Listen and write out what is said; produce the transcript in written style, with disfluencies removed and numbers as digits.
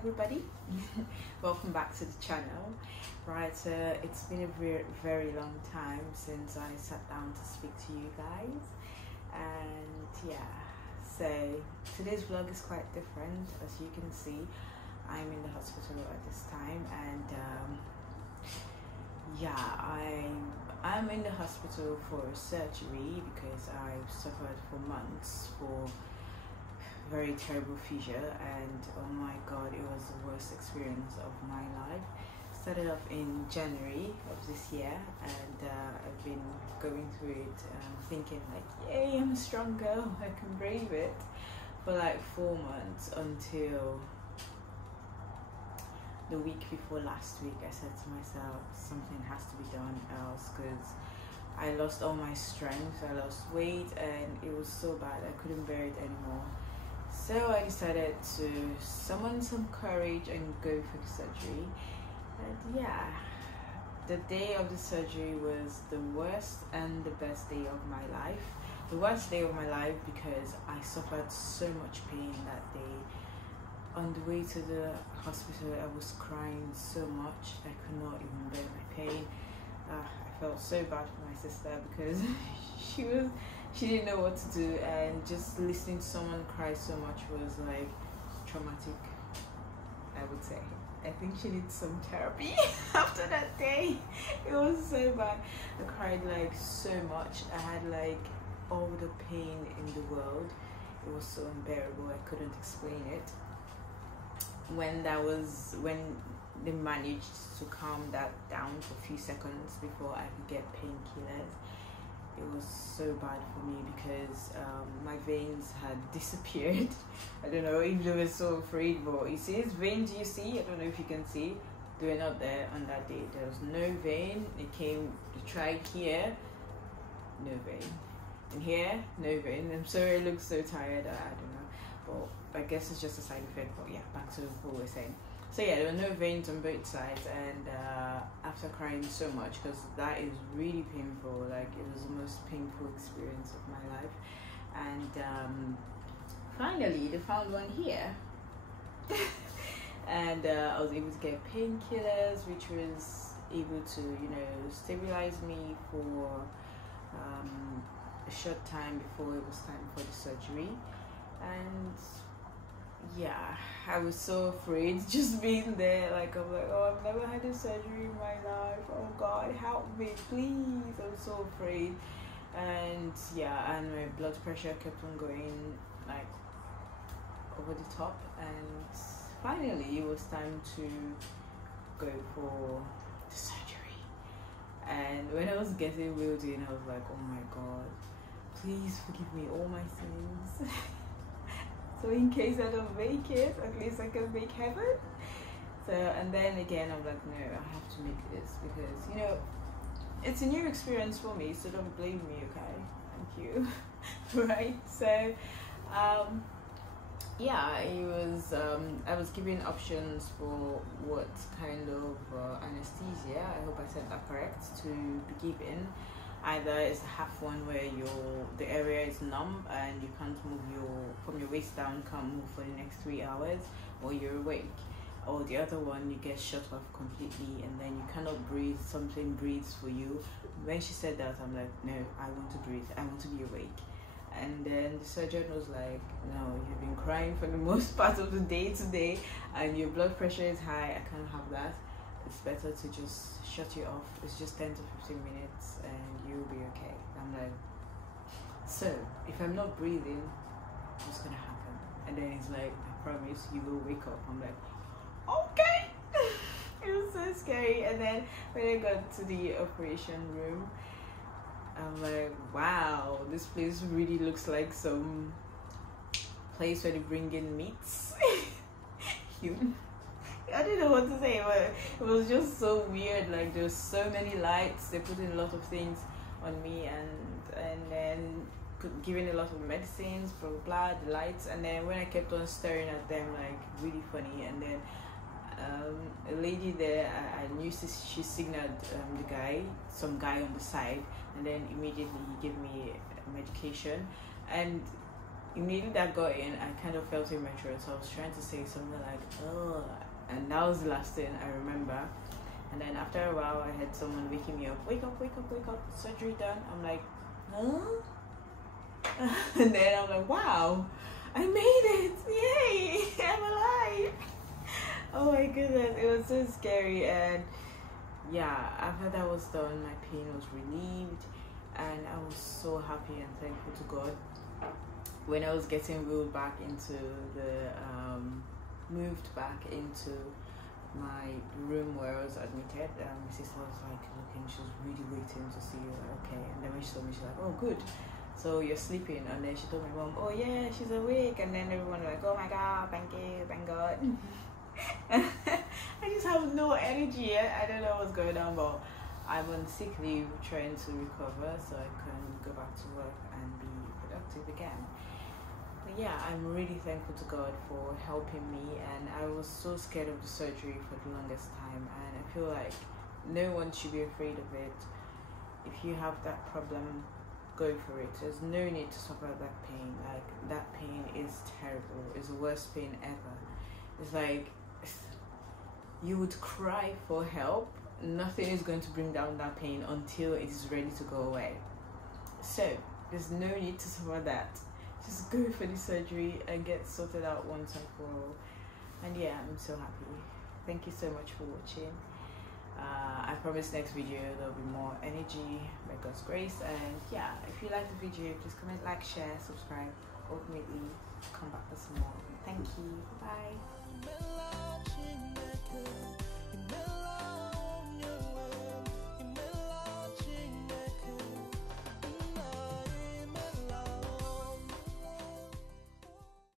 everybody. Welcome back to the channel. Right, it's been a very long time since I sat down to speak to you guys, and yeah, so today's vlog is quite different. As you can see, I'm in the hospital at this time, and I'm in the hospital for surgery because I've suffered for months for very terrible fissure, and oh my god, it was the worst experience of my life. Started off in January of this year, and I've been going through it, thinking like, yay, I'm a strong girl, I can brave it, for like 4 months, until the week before last week. I said to myself, something has to be done else, because I lost all my strength, I lost weight, and it was so bad I couldn't bear it anymore. So I decided to summon some courage and go for the surgery. And yeah, the day of the surgery was the worst and the best day of my life. The worst day of my life because I suffered so much pain that day. On the way to the hospital, I was crying so much I could not even bear my pain. I felt so bad for my sister because she didn't know what to do, and just listening to someone cry so much was like traumatic, I would say. I think she needs some therapy after that day. It was so bad. I cried like so much. I had like all the pain in the world. It was so unbearable, I couldn't explain it. When they managed to calm that down for a few seconds before I could get painkillers, it was so bad for me because my veins had disappeared. I don't know if they were so afraid, but you see these veins you see, I don't know if you can see, they were not there on that day. There was no vein. It came to try here, no vein, and here, no vein. I'm sorry I look so tired, I don't know, but I guess it's just a side effect. But yeah, back to what we were saying. So yeah, there were no veins on both sides, and after crying so much, because that is really painful, like it was the most painful experience of my life, and finally they found one here. And I was able to get painkillers, which was able to, stabilize me for a short time before it was time for the surgery. And yeah, I was so afraid just being there. Like, I'm like, oh, I've never had a surgery in my life, oh god, help me please. I was so afraid. And yeah, and my blood pressure kept on going like over the top, and finally it was time to go for the surgery. And when I was getting wheeled in, I was like, oh my god, please forgive me all my sins. So in case I don't make it, at least I can make heaven. So, and then again, I'm like, no, I have to make this because, it's a new experience for me, so don't blame me, okay? Thank you. Right? So, yeah, it was, I was given options for what kind of anesthesia, I hope I said that correct, to be given. Either it's a half one where the area is numb and you can't move from your waist down, can't move for the next 3 hours, or you're awake. Or the other one, you get shut off completely and then you cannot breathe, something breathes for you. When she said that, I'm like, no, I want to breathe, I want to be awake. And then the surgeon was like, no, you've been crying for the most part of the day today and your blood pressure is high, I can't have that. It's better to just shut you off. It's just 10 to 15 minutes and you'll be okay. I'm like, so if I'm not breathing, what's gonna happen? And then he's like, I promise you will wake up. I'm like, okay. It was so scary. And then when I got to the operation room, I'm like, wow, this place really looks like some place where they bring in meats. I didn't know what to say, but it was just so weird. Like, there's so many lights, they put in a lot of things on me, and then giving a lot of medicines, blah blah blah, the lights. And then when I kept on staring at them, like really funny, and then a lady there, I knew she signaled some guy on the side, and then immediately he gave me medication. And immediately that got in, I kind of felt immature, so I was trying to say something like, oh, and that was the last thing I remember. And then after a while, I had someone waking me up, wake up, wake up, wake up, surgery done. I'm like, huh? And then I'm like, wow, I made it, yay, I'm alive. Oh my goodness, it was so scary. And yeah, after that was done, my pain was relieved, and I was so happy and thankful to God. When I was getting wheeled back into the moved back into my room where I was admitted, my sister was like looking, she was really waiting to see you, like, okay. And then when she saw me, she's like, oh good, so you're sleeping. And then she told my mom, oh yeah, she's awake. And then everyone was like, oh my god, thank you, thank God. I just have no energy yet. I don't know what's going on, but I'm on sick leave trying to recover so I can go back to work and be productive again. But yeah, I'm really thankful to God for helping me, and I was so scared of the surgery for the longest time, and I feel like no one should be afraid of it. If you have that problem, go for it. There's no need to suffer that pain. Like, that pain is terrible. It's the worst pain ever. It's like you would cry for help. Nothing is going to bring down that pain until it is ready to go away. So there's no need to suffer that. Just go for the surgery and get sorted out once and for all. And yeah, I'm so happy. Thank you so much for watching. I promise next video there'll be more energy by God's grace. And yeah, if you like the video, please comment, like, share, subscribe. Ultimately, come back for some more. Thank you. Bye.